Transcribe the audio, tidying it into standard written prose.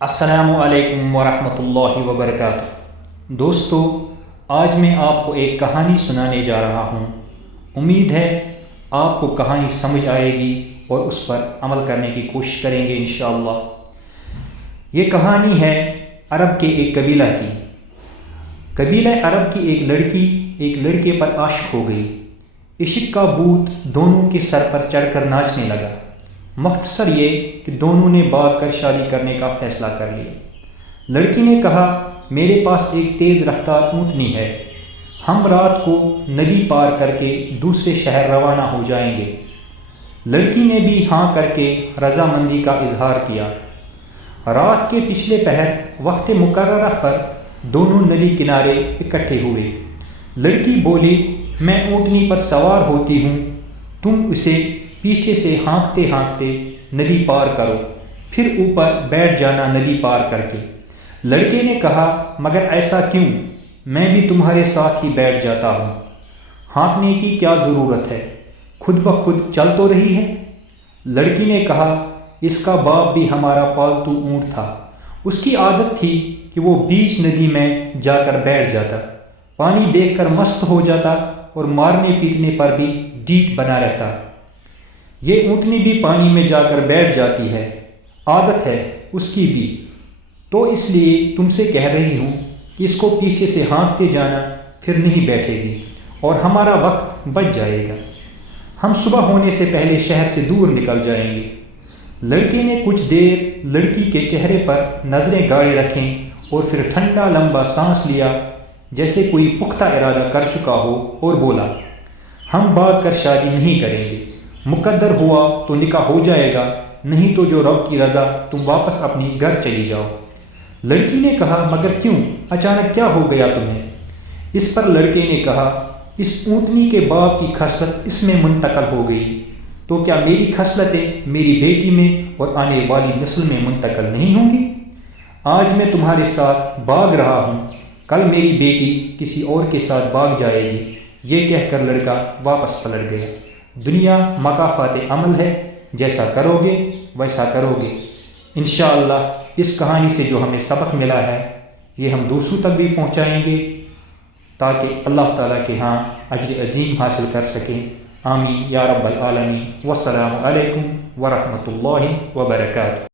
السلام علیکم ورحمۃ اللہ وبرکاتہ۔ دوستو، آج میں آپ کو ایک کہانی سنانے جا رہا ہوں۔ امید ہے آپ کو کہانی سمجھ آئے گی اور اس پر عمل کرنے کی کوشش کریں گے انشاءاللہ۔ یہ کہانی ہے عرب کے ایک قبیلہ کی۔ قبیلہ عرب کی ایک لڑکی ایک لڑکے پر عاشق ہو گئی۔ عشق کا بھوت دونوں کے سر پر چڑھ کر ناچنے لگا۔ مختصر یہ کہ دونوں نے بھاگ کر شادی کرنے کا فیصلہ کر لیا۔ لڑکی نے کہا، میرے پاس ایک تیز رفتار اونٹنی ہے، ہم رات کو ندی پار کر کے دوسرے شہر روانہ ہو جائیں گے۔ لڑکی نے بھی ہاں کر کے رضامندی کا اظہار کیا۔ رات کے پچھلے پہر وقت مقررہ پر دونوں ندی کنارے اکٹھے ہوئے۔ لڑکی بولی، میں اونٹنی پر سوار ہوتی ہوں، تم اسے پیچھے سے ہانکتے ہانکتے ندی پار کرو، پھر اوپر بیٹھ جانا ندی پار کر کے۔ لڑکے نے کہا، مگر ایسا کیوں؟ میں بھی تمہارے ساتھ ہی بیٹھ جاتا ہوں۔ ہانکنے کی کیا ضرورت ہے، خود بخود چل تو رہی ہے۔ لڑکی نے کہا، اس کا باپ بھی ہمارا پالتو اونٹ تھا، اس کی عادت تھی کہ وہ بیچ ندی میں جا کر بیٹھ جاتا، پانی دیکھ کر مست ہو جاتا اور مارنے پیٹنے پر بھی ڈیٹ بنا رہتا۔ یہ اونٹنی بھی پانی میں جا کر بیٹھ جاتی ہے، عادت ہے اس کی بھی، تو اس لیے تم سے کہہ رہی ہوں کہ اس کو پیچھے سے ہانکتے جانا، پھر نہیں بیٹھے گی اور ہمارا وقت بچ جائے گا۔ ہم صبح ہونے سے پہلے شہر سے دور نکل جائیں گے۔ لڑکے نے کچھ دیر لڑکی کے چہرے پر نظریں گاڑے رکھیں اور پھر ٹھنڈا لمبا سانس لیا، جیسے کوئی پختہ ارادہ کر چکا ہو، اور بولا، ہم بھاگ کر شادی نہیں کریں گے۔ مقدر ہوا تو نکاح ہو جائے گا، نہیں تو جو رب کی رضا تم واپس اپنی گھر چلی جاؤ۔ لڑکی نے کہا، مگر کیوں؟ اچانک کیا ہو گیا تمہیں؟ اس پر لڑکے نے کہا، اس اونٹنی کے باپ کی خصلت اس میں منتقل ہو گئی، تو کیا میری خصلتیں میری بیٹی میں اور آنے والی نسل میں منتقل نہیں ہوں گی؟ آج میں تمہارے ساتھ بھاگ رہا ہوں، کل میری بیٹی کسی اور کے ساتھ بھاگ جائے گی۔ یہ کہہ کر لڑکا واپس پلٹ گیا۔ دنیا مکافات عمل ہے، جیسا کرو گے ویسا کرو گے۔ انشاءاللہ اس کہانی سے جو ہمیں سبق ملا ہے، یہ ہم دوسروں تک بھی پہنچائیں گے تاکہ اللہ تعالیٰ کے ہاں اجر عظیم حاصل کر سکیں۔ آمین یا رب العالمین۔ والسلام علیکم ورحمۃ اللہ وبرکاتہ۔